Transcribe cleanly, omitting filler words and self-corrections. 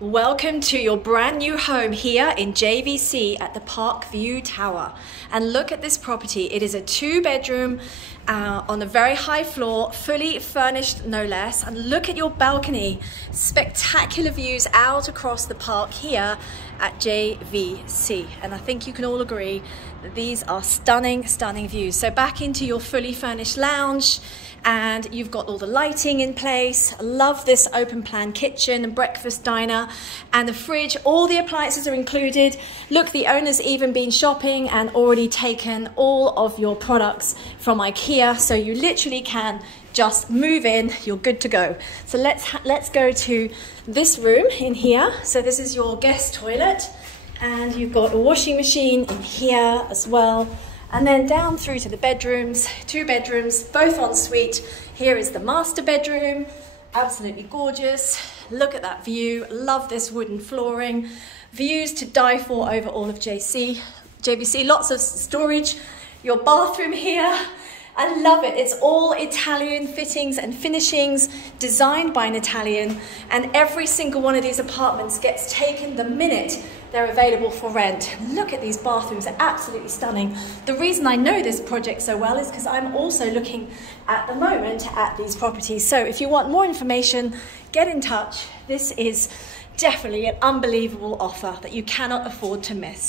Welcome to your brand new home here in JVC at the Park View Tower. And look at this property. It is a 2-bedroom on a very high floor, fully furnished no less. And look at your balcony. Spectacular views out across the park here at JVC. And I think you can all agree that these are stunning, stunning views. So back into your fully furnished lounge, and you've got all the lighting in place. I love this open plan kitchen and breakfast diner and the fridge. All the appliances are included. Look, the owner's even been shopping and already taken all of your products from IKEA, so you literally can just move in, you're good to go. So let's go to this room in here. So this is your guest toilet, and you've got a washing machine in here as well. And then down through to the bedrooms, 2 bedrooms, both en suite. Here is the master bedroom, absolutely gorgeous. Look at that view, love this wooden flooring. Views to die for over all of JVC, lots of storage. Your bathroom here, I love it. It's all Italian fittings and finishings, designed by an Italian, and every single one of these apartments gets taken the minute they're available for rent. Look at these bathrooms, they're absolutely stunning. The reason I know this project so well is because I'm also looking at the moment at these properties. So if you want more information, get in touch. This is definitely an unbelievable offer that you cannot afford to miss.